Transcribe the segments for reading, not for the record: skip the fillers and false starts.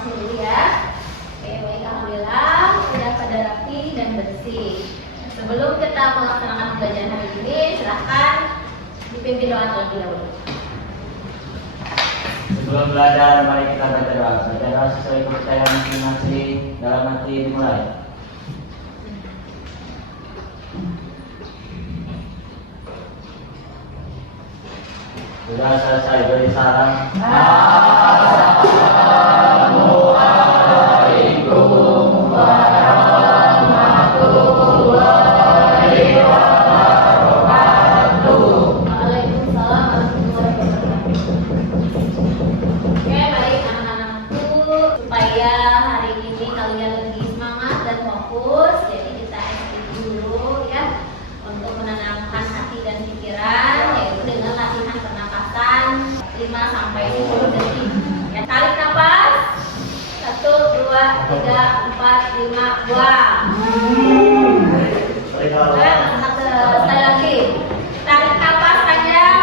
informasi dulu ya. Oke, baik, alhamdulillah sudah pada rapi dan bersih. Sebelum kita melaksanakan pembelajaran hari ini, silahkan dipimpin doa terlebih dahulu. Sebelum belajar, mari kita baca doa. Baca doa sesuai kepercayaan masing-masing. Dalam hati dimulai. Sudah selesai beri salam. Assalamualaikum warahmatullahi wabarakatuh. Waalaikumsalam warahmatullahi wabarakatuh. Oke, baik anak-anakku, supaya hari ini kalian lebih semangat dan fokus, jadi kita exercise dulu ya untuk menenangkan hati dan pikiran, yaitu dengan latihan pernapasan 5 sampai 10 detik. Ya, tarik nafas. 1, 2, 3, 4, 5, buang. Sekali lagi. Tarik nafas panjang.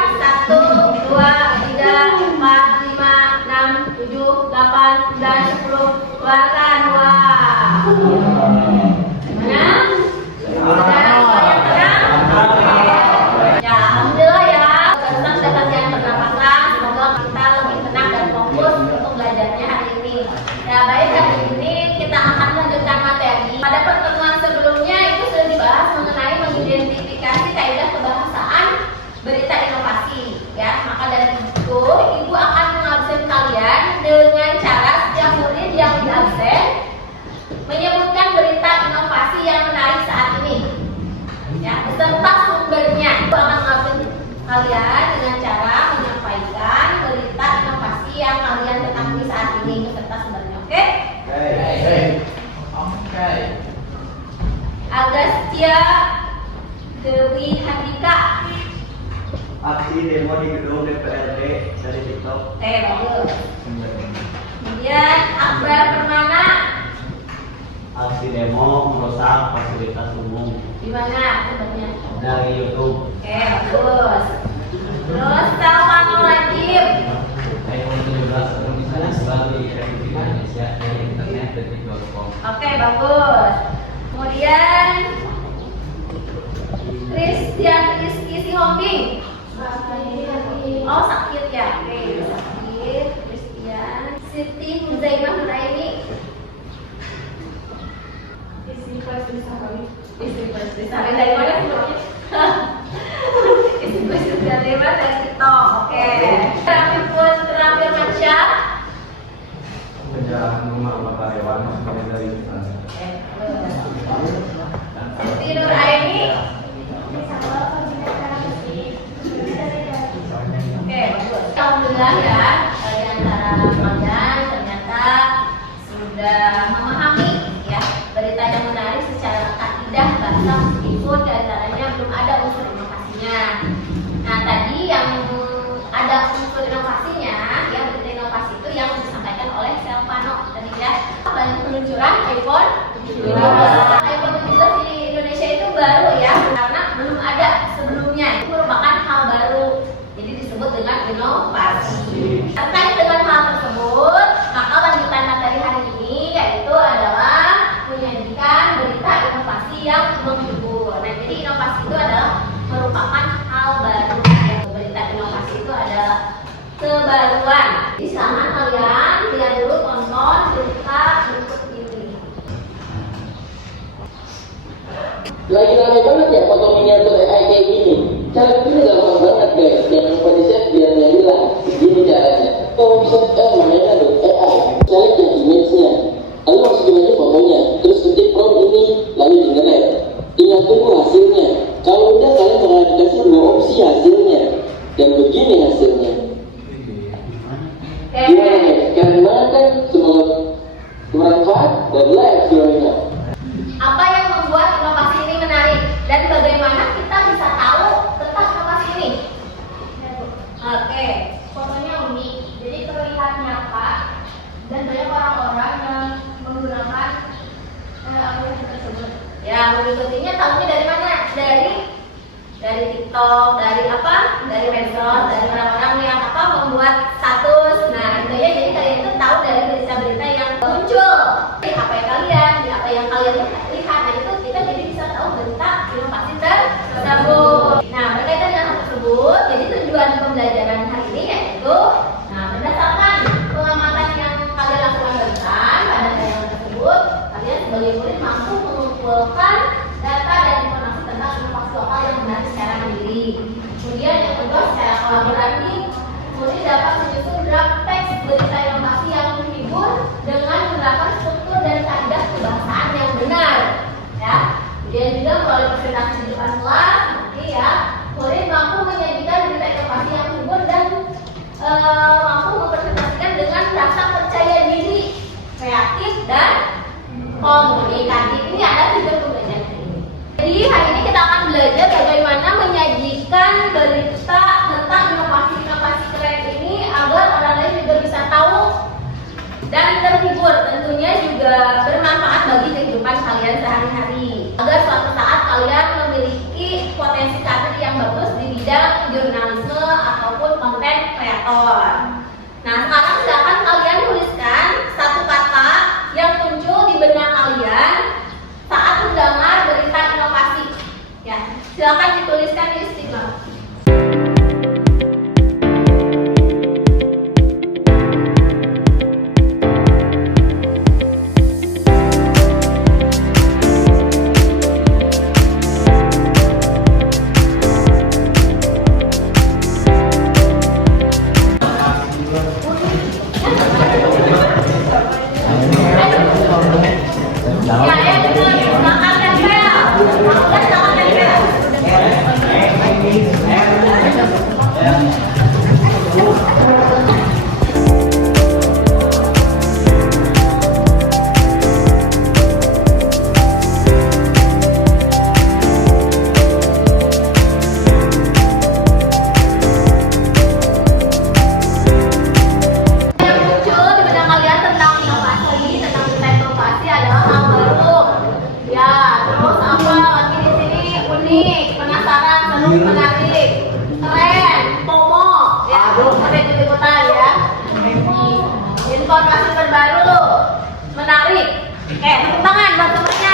1, 2, 3, 4, 5, 6, 7, 8, 9, 10. Keluarkan. Wah. Gimana? Sudah tenang? Ya, alhamdulillah ya. Barusan sudah latihan pernapasan. Semoga kita lebih tenang dan fokus untuk belajarnya hari ini. Ya, baik, hari ini kita akan melanjutkan materi. Pada pertemuan sebelumnya itu sudah dibahas mengenai mengidentifikasi kaidah kebahasaan berita inovasi. Ya, maka dari itu Ibu akan mengabsen kalian dengan cara setiap murid yang diabsen menyebutkan berita inovasi yang menarik saat ini. Ya, beserta sumbernya. Ibu akan mengabsen kalian dengan cara menyampaikan berita inovasi yang kalian ketahui saat ini beserta sumbernya. Oke? Oke. Agastya Dewi Handika. Aksi demo di gedung DPRD dari TikTok. Oke, bagus. Kemudian Akbar Permana. Aksi demo merusak fasilitas umum Di mana sumbernya? dari YouTube. Oke, bagus. Terus Salman Rajib. iPhone 17 misalnya sebagai kreatif Indonesia dari internet detik.com. Oke, bagus. Kemudian Christian Rizky Sihombing. Oh, sakit ya. Oke, sakit. Christian Siti Huzaimah Nuraini. Istighfar dari mana sebelumnya? Istighfar dari mana? Dari TikTok. Oke. Terakhir Putra Firmansyah. Penjarahan rumah karyawan maksudnya dari sana. Siti Nur Aini. Oke, bagus. Alhamdulillah ya, di antara kalian ternyata sudah memahami ya berita yang menarik secara kaidah bahasa meskipun di antaranya belum ada unsur inovasinya. Nah, tadi yang ada unsur inovasinya, ya berita inovasi itu yang disampaikan oleh Selvano tadi ya. Banyak peluncuran iPhone 17. iPhone 17 di Indonesia itu baru ya, karena belum ada sebelumnya. Itu merupakan hal baru. Jadi disebut dengan inovasi. Terkait dengan hal tersebut, maka lanjutan materi hari ini yaitu adalah menyajikan berita inovasi yang menghibur. Nah, jadi inovasi itu adalah merupakan hal baru. Berita inovasi itu adalah kebaruan. Jadi silahkan kalian lihat dulu tonton berita berikut ini. Lagi ramai banget ya foto miniatur AI kayak gini. Cara bikinnya gampang banget guys. Jangan lupa di share biar dia bilang. Gini caranya. Kalau bisa namanya tuh AI. Cari yang image-nya. Lalu masukin aja fotonya. Terus ketik prompt ini, lalu generate. Tinggal tunggu hasilnya. Kalau udah kalian bakal dikasih 2 opsi hasilnya. Dan begini hasilnya. Gimana guys? Keren banget kan? Semoga bermanfaat dan like videonya. Apa yang membuat inovasi ini menarik dan bagaimana kita bisa tahu tentang inovasi ini? Oke, fotonya unik, jadi terlihat nyata dan banyak orang-orang yang menggunakan aplikasi tersebut. Ya, mengikutinya tahunya dari mana? Dari TikTok, dari apa? Dari medsos, dari orang-orang yang membuat status. Nah, itu ya, jadi kalian itu tahu dari berita-berita yang belajar bagaimana menyajikan berita tentang inovasi-inovasi keren ini agar orang lain juga bisa tahu dan terhibur, tentunya juga bermanfaat bagi kehidupan kalian sehari-hari agar suatu saat kalian memiliki potensi karir yang bagus di bidang jurnalisme ataupun konten kreator. Nah, sekarang silakan kalian tuliskan satu kata yang muncul di benak kalian saat mendengar berita inovasi. Ya, silakan dituliskan di Istiqlal. Menarik, keren, pomo, ya, keren ikutan ya. Informasi terbaru, menarik. Tepuk tangan buat temennya.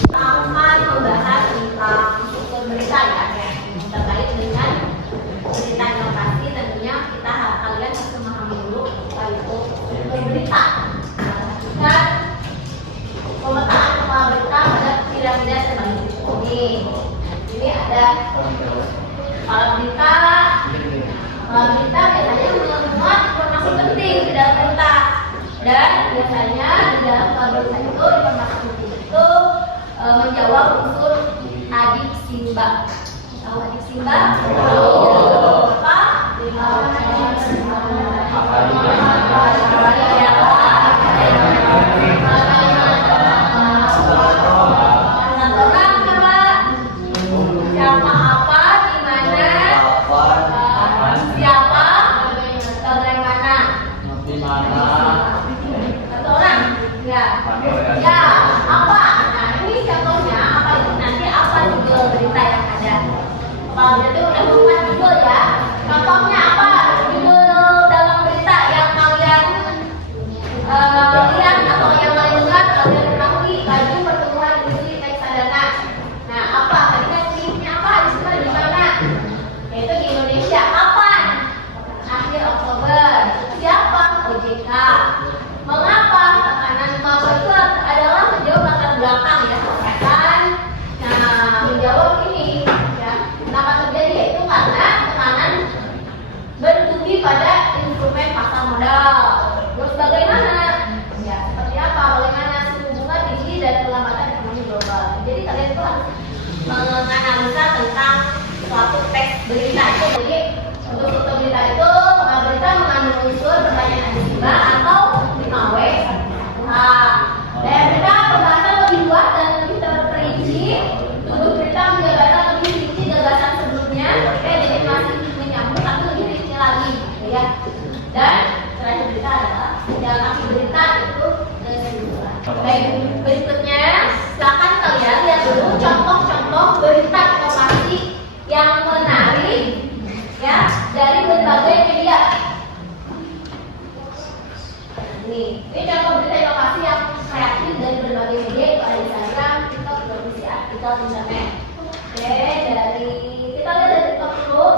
Kita akan membahas tentang struktur berita ya, terkait dengan berita inovasi. Tentunya kita kalian harus memahami dulu apa itu struktur berita. Dan pemetaan kepala berita pada piramida terbagi. Ini ada kepala berita. Kepala berita biasanya memuat informasi penting di dalam berita, dan biasanya di dalam kepala berita itu informasi penting itu menjawab unsur adik simba. Tahu adik simba? Apa? Itu udah bukan judul ya. Contohnya apa? Judul dalam berita yang kalian lihat atau yang kalian dengar, kalian ketahui, laju pertumbuhan industri reksadana. Nah, apa? Tadi kan linknya apa? Di mana? Yaitu di Indonesia. Kapan? Akhir Oktober. Siapa? OJK. Mengapa? Tekanan maba itu adalah menjawab latar belakang ya, kesehatan. Nah, menjawab ini ya. Kenapa terjadi? Yaitu karena tekanan bertubi pada instrumen pasar modal. Terus bagaimana? Ya, seperti apa? Bagaimana suku bunga tinggi dan perlambatan ekonomi global. Jadi kalian itu harus menganalisa tentang suatu teks berita itu. Jadi untuk struktur berita itu, berita mengandung unsur pertanyaan adisimba atau 5W. Dan berita pembahasan lebih luas dan lebih terperinci. Tubuh berita menjabarkan lebih rinci gagasan sebelumnya. Jadi masih menyambung tapi lebih rinci lagi, ya. Dan terakhir berita adalah jalan kaki berita itu kesimpulan. Baik, berikutnya silakan kalian lihat dulu contoh-contoh berita inovasi yang menarik ya dari berbagai media. Ini contoh berita inovasi yang kreatif dari berbagai media, itu ada di Instagram, TikTok, televisi, artikel, internet. Oke, kita lihat dari TikTok dulu.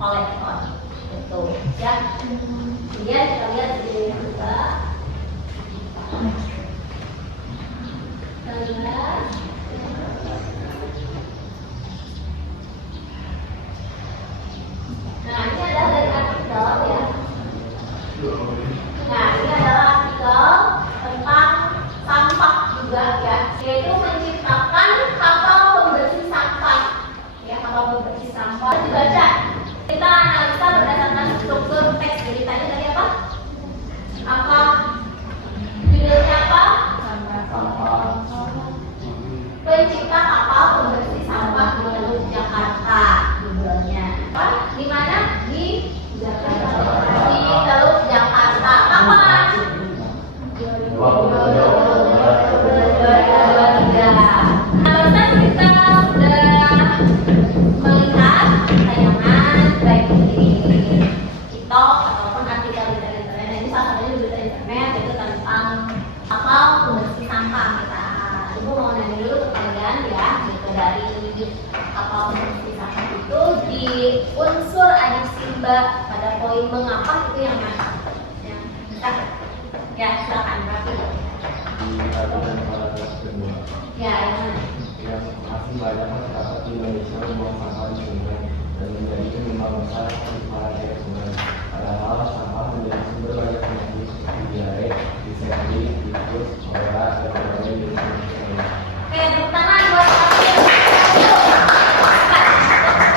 kolektor. Itu ya. Kemudian kita lihat di juga. Nah, ini adalah dari artikel ya. Nah, ini adalah artikel tentang sampah juga ya, yaitu menciptakan kapal pembersih sampah. Ya, kapal pembersih sampah. Dibaca. Kita analisa berdasarkan struktur teks beritanya tadi apa? Apa? Judulnya apa? Pencipta kapal pembersih sampah di Teluk Jakarta. Judulnya apa? Di mana? Di Jakarta. Di Teluk Jakarta. Kapan? 2023. Barusan kita sudah melihat tayangan baik di TikTok ataupun artikel di internet. Nah, ini salah satunya berita internet yaitu tentang kapal pembersih sampah. Ibu mau nanya dulu ke kalian ya, gitu, dari kapal pembersih sampah itu di unsur adiksi Mbak pada poin mengapa itu yang mana? Ya, silakan berarti. Di aturan paragraf kedua. Ya, yang mana? Yang masih banyak masyarakat di Indonesia membuang sampah di sungai dan menjadi penyumbang besar pencemaran air sungai. Padahal sampah menjadi sumber banyak penyakit seperti diare, disenteri, tifus, kolera, dan berbagai jenis penyakit. Oke, tepuk tangan buat kalian.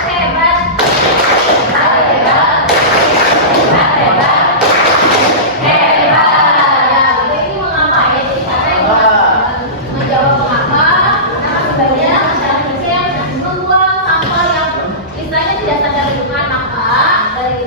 Hebat. Hebat. Hebat. Hebat. Ya, ini mengapa ya? Jadi cara menjawab mengapa karena masih banyak masyarakat Indonesia yang membuang sampah yang istilahnya tidak sadar lingkungan, maka dari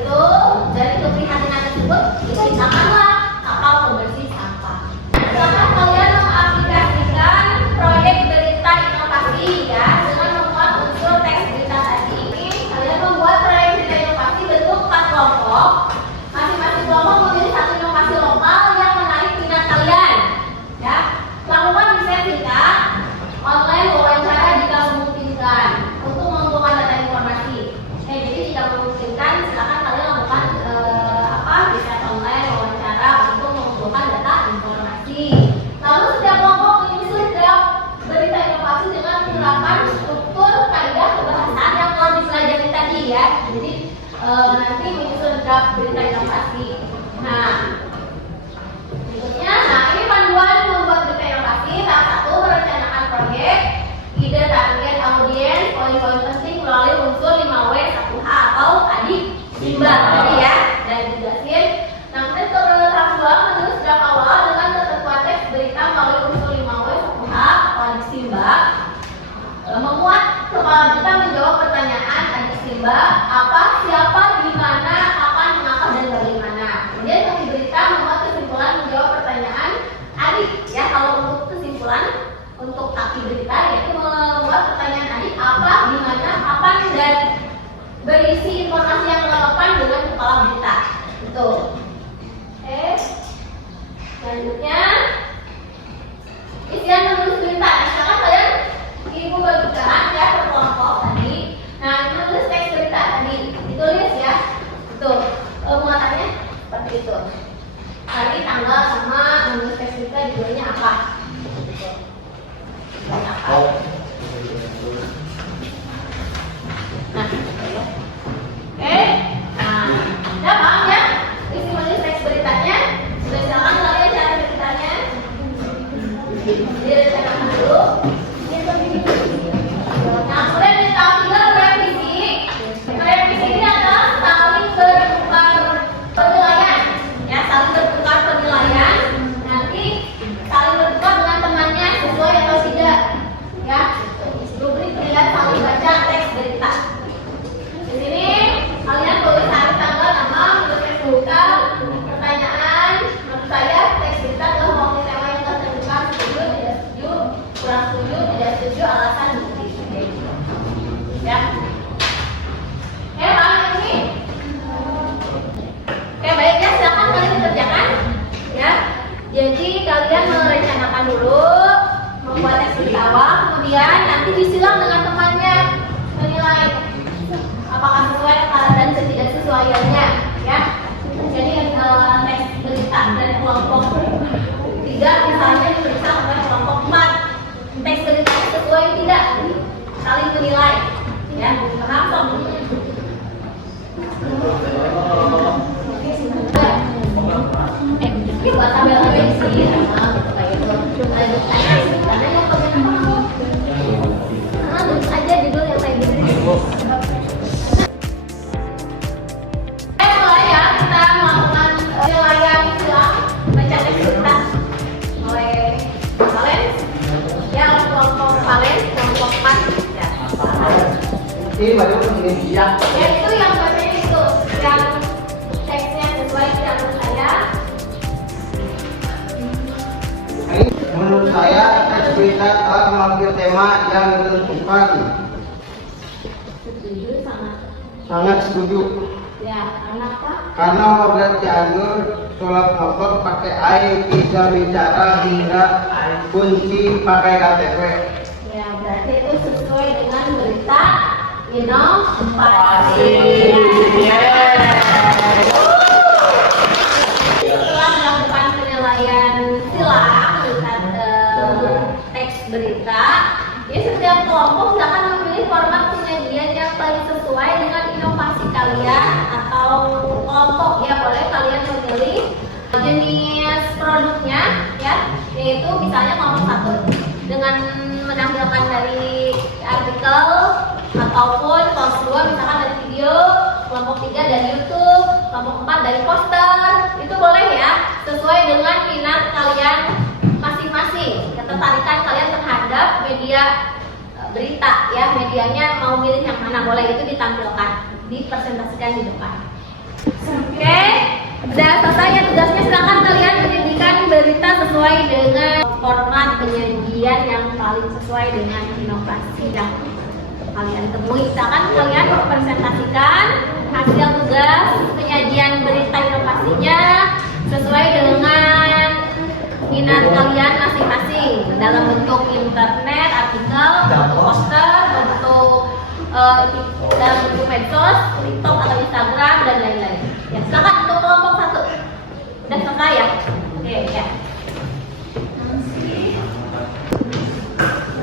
keprihatinan tersebut diciptakanlah kapal pembersih sampah. Silakan kalian mengaplikasikan proyek berita inovasi ya dengan membuat unsur teks berita tadi. Ini kalian membuat proyek berita inovasi bentuk 4 kelompok. Masing-masing kelompok memilih satu inovasi lokal yang menarik minat kalian. Ya, lakukan riset singkat, online wawancara jika memungkinkan untuk mengumpulkan data informasi. Jadi jika memungkinkan silakan kalian lakukan riset online wawancara untuk mengumpulkan data informasi. Lalu setiap kelompok menyusun draft berita inovasi dengan penerapan struktur kaidah kebahasaan yang telah dipelajari tadi ya. Jadi nanti menyusun draft berita inovasi. Nah, berikutnya, ini panduan membuat berita inovasi. Tahap 1, merencanakan proyek, ide, target, audiens, poin-poin penting melalui unsur 5W 1H atau adik simbang tadi ya, dan dijelasin. Nah, kemudian ke tahap 2, menulis draft awal dengan ketentuan teks berita melalui unsur 5W 1H atau adik simbang. Memuat kepala berita menjawab pertanyaan adik simbang, apa, siapa, di mana, kapan, mengapa, dan bagaimana. Kemudian kaki berita memuat kesimpulan menjawab pertanyaan adik ya. Kalau untuk kesimpulan untuk kaki berita yaitu membuat pertanyaan adik apa, di mana, kapan, dan berisi informasi yang relevan dengan kepala berita. Itu. Oke. Selanjutnya isian menulis berita. Nah, sekarang kalian ibu bagikan ya per kelompok tadi. Nah, menulis teks berita tadi ditulis ya. Itu muatannya seperti itu. Hari, tanggal, sama menulis teks berita judulnya apa? Gitu. Apa? Nah, oke. Nah, udah paham ya? Isi menulis teks beritanya. Sudah silakan kalian cari beritanya. Direncanakan dulu. Nah, kemudian di tahap 3 revisi. Revisi ini adalah saling bertukar penilaian. Ya, saling bertukar penilaian. Nanti saling bertukar dengan temannya sesuai atau tidak. Ya, rubrik penilaian saling baca teks berita. Di sini kalian tulis hari, tanggal, nama, menurut teks berita, pertanyaan. Menurut saya teks berita adalah mewakili tema yang telah terbuka. Setuju, tidak setuju, kurang setuju, tidak setuju, alasan bukti. Ya. Paham ini? Oke, baik ya, silakan kalian dikerjakan. Ya. Jadi kalian merencanakan dulu, membuat teks berita awal, kemudian nanti disilang dengan temannya menilai apakah sesuai dan Ini baru Indonesia. Ya itu yang bacanya itu, yang teksnya sesuai dengan saya. Menurut saya, teks berita telah mengambil tema yang ditentukan. Setuju sangat. Sangat setuju. Ya, kenapa? Karena warga Cianjur sholat motor pakai air, bisa bicara hingga kunci pakai KTP. Ya, berarti itu sesuai dengan berita inovasi. Setelah melakukan penilaian silang melihat teks berita, ya setiap kelompok akan memilih format penyajian yang paling sesuai dengan inovasi kalian atau kelompok. Ya, boleh kalian memilih jenis produknya, ya, yaitu misalnya kelompok 1 dengan menampilkan dari artikel ataupun kelompok 2 misalkan dari video, kelompok 3 dari YouTube, kelompok 4 dari poster. Itu boleh ya, sesuai dengan minat kalian masing-masing, ketertarikan kalian terhadap media berita, ya, medianya mau pilih yang mana, boleh itu ditampilkan, dipresentasikan di depan. Oke, udah selesai ya tugasnya, silakan kalian menyajikan berita sesuai dengan format penyajian yang paling sesuai dengan inovasi yang kalian temui. Silakan kalian presentasikan hasil tugas penyajian berita inovasinya sesuai dengan minat kalian masing-masing dalam bentuk internet, artikel, bentuk poster, bentuk dalam bentuk medsos, TikTok atau Instagram dan lain-lain. Ya, silakan untuk kelompok 1. Udah selesai ya? Oke, ya.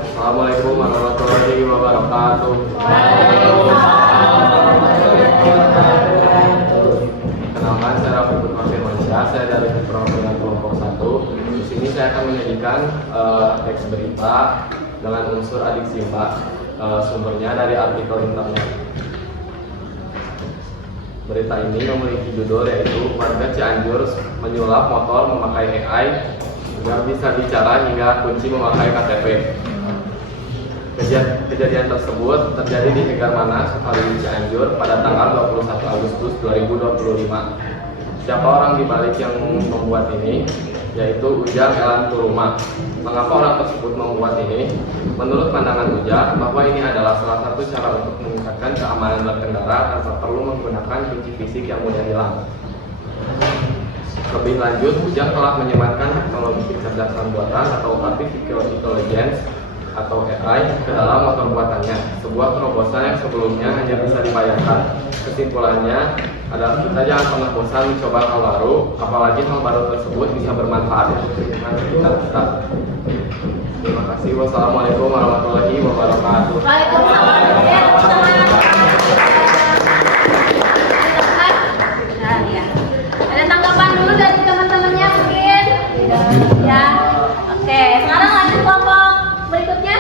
Assalamualaikum warahmatullahi wabarakatuh. Kenalkan, saya Raffi Putra Firmansyah, saya dari perwakilan kelompok 1. Di sini saya akan menyajikan teks berita dengan unsur adiksi 4. Sumbernya dari artikel internet. Berita ini memiliki judul yaitu warga Cianjur menyulap motor memakai AI agar bisa bicara hingga kunci memakai KTP. Kejadian tersebut terjadi di Hegarmana, Sukaluyu, Cianjur pada tanggal 21 Agustus 2025. Siapa orang di balik yang membuat ini? Yaitu Ujang Elan Turuma. Mengapa orang tersebut membuat ini? Menurut pandangan Ujang, bahwa ini adalah salah satu cara untuk meningkatkan keamanan berkendara tanpa perlu menggunakan kunci fisik yang mudah hilang. Lebih lanjut, Ujang telah menyematkan teknologi kecerdasan buatan atau artificial intelligence atau AI ke dalam motor buatannya, sebuah terobosan yang sebelumnya hanya bisa dibayangkan. Kesimpulannya adalah kita jangan pernah bosan mencoba hal baru, apalagi hal baru tersebut bisa bermanfaat untuk lingkungan sekitar kita. Terima kasih. Wassalamualaikum warahmatullahi wabarakatuh. Waalaikumsalam. Ya, nah, ya. Ada tanggapan dulu dari teman-temannya mungkin? Ya. Oke, sekarang lanjut kelompok berikutnya.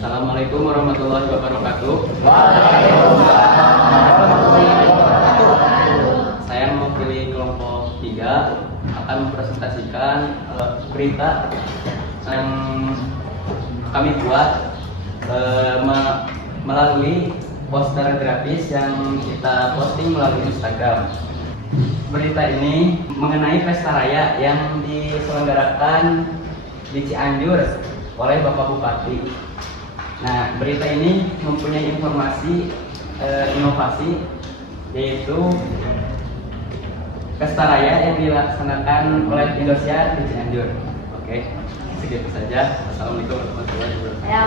Assalamualaikum warahmatullahi wabarakatuh. Saya mewakili kelompok 3 akan mempresentasikan berita yang kami buat melalui poster grafis yang kita posting melalui Instagram. Berita ini mengenai pesta raya yang diselenggarakan di Cianjur oleh Bapak Bupati. Nah, berita ini mempunyai informasi inovasi, yaitu pesta raya yang dilaksanakan oleh Indosiar di Cianjur. Oke, segitu saja. Assalamualaikum warahmatullahi wabarakatuh. Ya,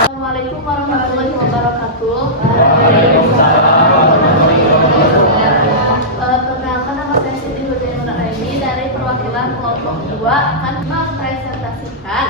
Assalamualaikum warahmatullahi wabarakatuh. Perkenalkan, nama saya Siti Hujaini Nuraini dari perwakilan kelompok 2 akan mempresentasikan.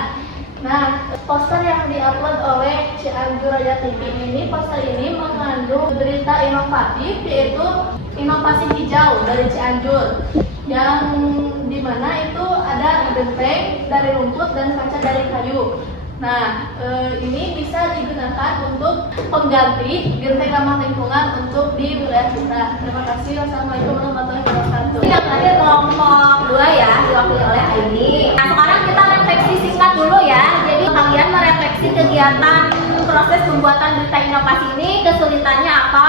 Nah, poster yang diupload oleh Cianjur Raya TV ini, poster ini mengandung berita inovatif, yaitu inovasi hijau dari Cianjur, yang dimana itu ada genteng dari rumput dan kaca dari kayu. Nah, ini bisa digunakan untuk pengganti genteng ramah lingkungan untuk di wilayah kita. Terima kasih. Wassalamualaikum warahmatullahi wabarakatuh. Yang tadi kelompok 2 ya, diwakili oleh Aini. Nah, sekarang kita refleksi singkat dulu ya. Jadi kalian merefleksi kegiatan proses pembuatan berita inovasi ini, kesulitannya apa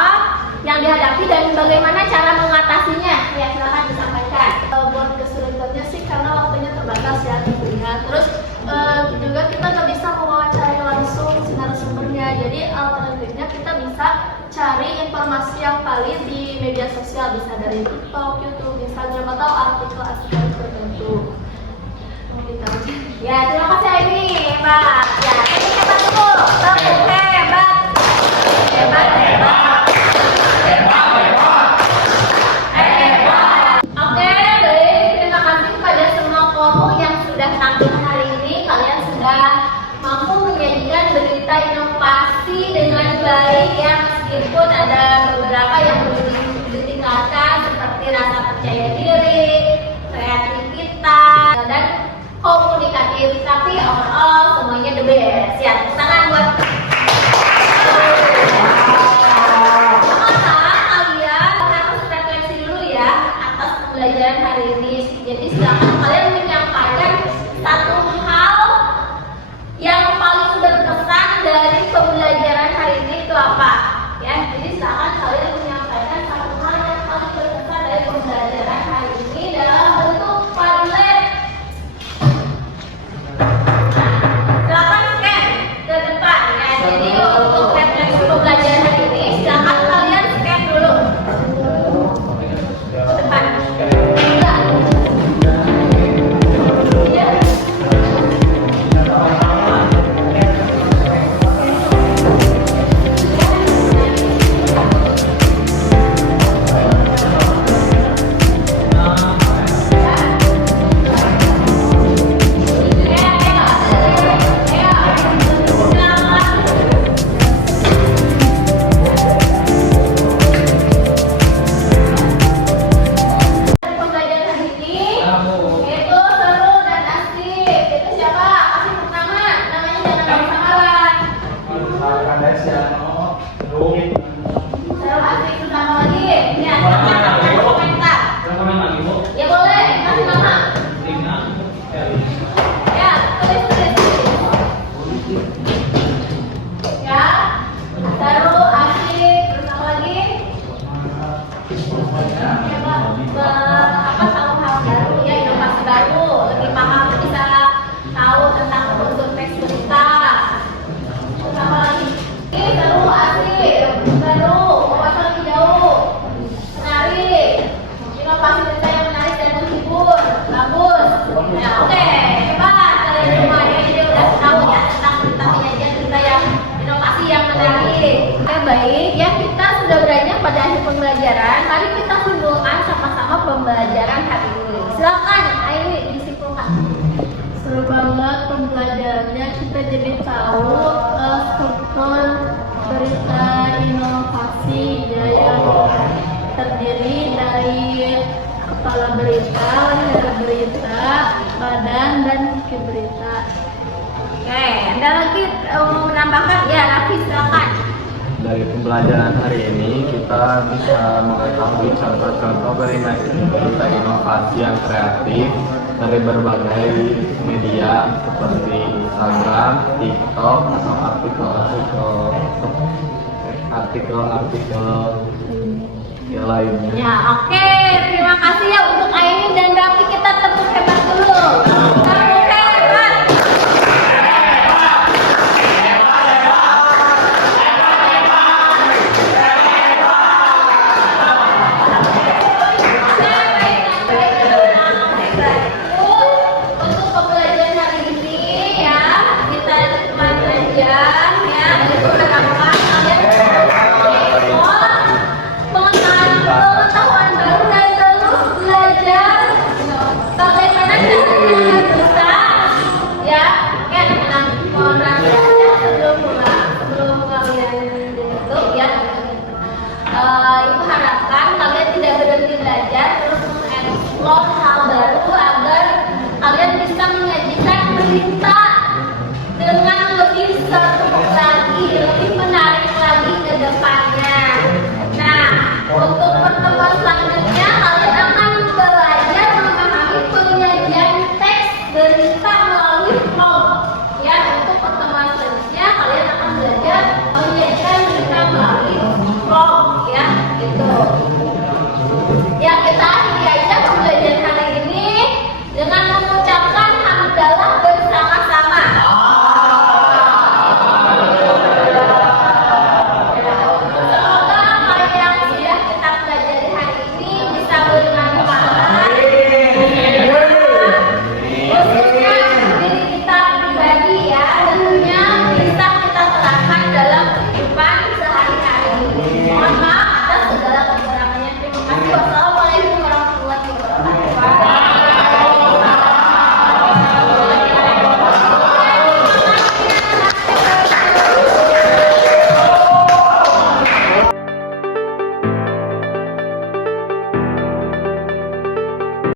yang dihadapi dan bagaimana cara mengatasinya. Ya, silakan disampaikan. Buat kesulitannya sih karena waktunya terbatas ya tentunya. Terus juga kita nggak bisa mewawancarai langsung si narasumbernya. Jadi alternatifnya kita bisa cari informasi yang valid di media sosial, bisa dari TikTok, YouTube, Instagram atau artikel-artikel tertentu. Gitu aja. Ya, terima kasih Aini, hebat. Ya, tepuk hebat dulu. Tepuk hebat. Hebat, hebat. Oke, baik. Terima kasih kepada semua kelompok yang sudah tampil hari ini. Kalian sudah mampu menyajikan berita inovasi dengan baik ya, meskipun ada beberapa yang perlu ditingkatkan seperti rasa percaya diri, kreativitas, dan komunikatif. Tapi overall semuanya the best. Ya, tepuk tangan buat kalian harus refleksi dulu ya atas pembelajaran hari ini. Jadi silakan kalian menyampaikan satu hal yang paling berkesan dari pembelajaran hari ini itu apa? Ya, jadi silakan kalian menyampaikan satu hal yang paling berkesan dari pembelajaran hari ini dalam bentuk Padlet. Silakan scan ke depan ya. Jadi untuk refleksi pembelajaran hari ini silakan kalian scan dulu ke depan. Ya. Pembelajaran hari ini itu seru dan asik. Itu siapa? Kasih tepuk tangan. Namanya jangan samaran. Seru asik sama lagi. Ya, silakan komentar. Ya boleh. Kasih nama. Ya, tulis. Ya, seru asik. Terus apa lagi? Apa tahu hal baru ya, inovasi baru, lebih paham, bisa tahu tentang unsur teks berita. Terus apa lagi? Ini seru, asik, baru, wawasan lebih jauh, menarik, inovasi berita yang menarik dan menghibur, bagus. Ya, oke, hebat kalian semua ya, jadi udah tahu ya tentang penyajian berita yang inovasi yang menarik. Oke, baik ya, kita sudah beranjak pada akhir pembelajaran. Mari kita simpulkan sama-sama pembelajaran hari ini. Silakan, Aini disimpulkan. Seru banget pembelajarannya, kita jadi tahu struktur berita inovasi ya, yang terdiri dari kepala berita, leher berita, badan, dan bukti berita. Oke, ada lagi mau menambahkan? Ya, Raffi silakan. Dari pembelajaran hari ini kita bisa mengetahui contoh-contoh berita inovasi yang kreatif dari berbagai media seperti Instagram, TikTok, atau artikel-artikel yang lainnya. Ya, oke. Terima kasih ya untuk Aini dan Raffi. Kita tepuk hebat dulu. Tepuk hebat. Untuk pembelajaran hari ini ya, kita cuma belajar ya, ada beberapa kalian pengetahuan baru dan terus belajar bagaimana caranya pasal